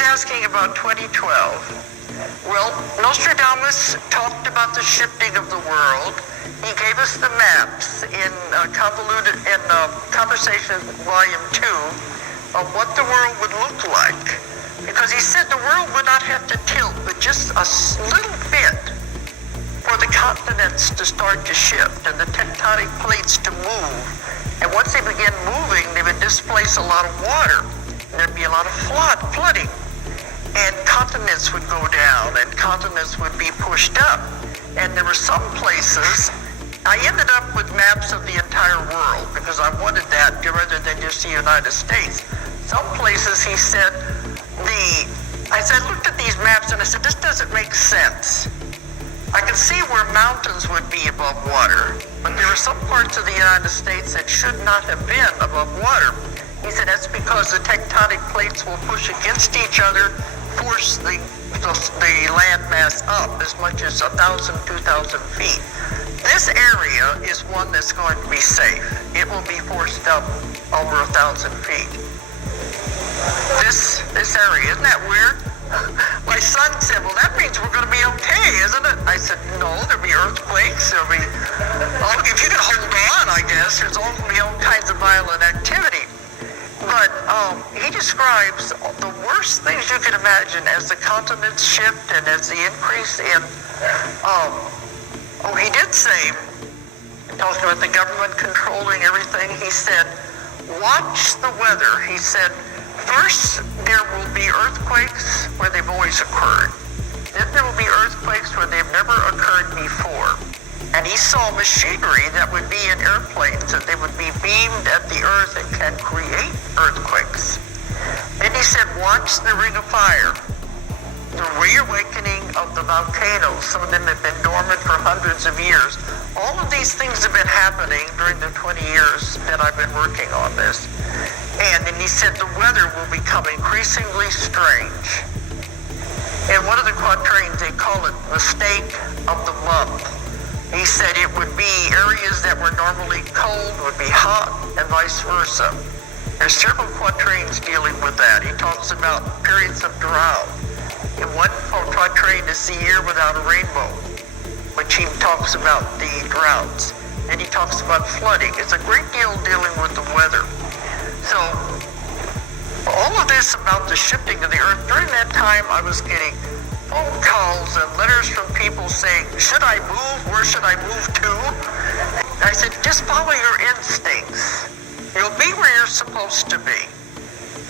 was asking about 2012. Well, Nostradamus talked about the shifting of the world. He gave us the maps in Conversation Volume 2 of what the world would look like. Because he said the world would not have to tilt, but just a little bit for the continents to start to shift and the tectonic plates to move. And once they begin moving, they would displace a lot of water. And there'd be a lot of flooding. And continents would go down, and continents would be pushed up. And there were some places, I ended up with maps of the entire world because I wanted that rather than just the United States. Some places, he said, I looked at these maps and I said, this doesn't make sense. I can see where mountains would be above water, but there are some parts of the United States that should not have been above water. He said that's because the tectonic plates will push against each other, force the land mass up as much as 1,000, 2,000 feet. This area is one that's going to be safe. It will be forced up over 1,000 feet. This area, isn't that weird? My son said, well, that means we're going to be okay, isn't it? I said, no, there'll be earthquakes, if you can hold on, I guess, there's all going to be all kinds of violent activity. But he describes the worst things you can imagine as the continents shift and as the increase in, he did say, talking about the government controlling everything, he said, watch the weather. He said, first, there will be earthquakes where they've always occurred. Then there will be earthquakes where they've never occurred before. And he saw machinery that would be in airplanes, and they would be beamed at the earth and can create earthquakes. Then he said, watch the ring of fire, the reawakening of the volcanoes. Some of them have been dormant for hundreds of years. All of these things have been happening during the 20 years that I've been working on this. And then he said the weather will become increasingly strange. In one of the quatrains, they call it mistake of the month. He said it would be areas that were normally cold would be hot and vice versa. There's several quatrains dealing with that. He talks about periods of drought. In one quatrain is the year without a rainbow, which he talks about the droughts. And he talks about flooding. It's a great deal dealing with the weather. So all of this about the shifting of the earth, during that time I was getting phone calls and letters from people saying, should I move? Where should I move to? I said, just follow your instincts. You'll be where you're supposed to be.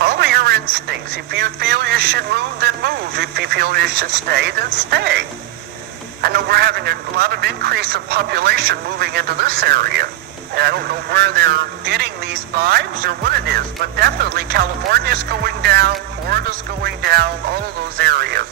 Follow your instincts. If you feel you should move, then move. If you feel you should stay, then stay. I know we're having a lot of increase of population moving into this area. And I don't know where they're getting these vibes or what it is, but definitely California's going down, Florida's going down, all of those areas.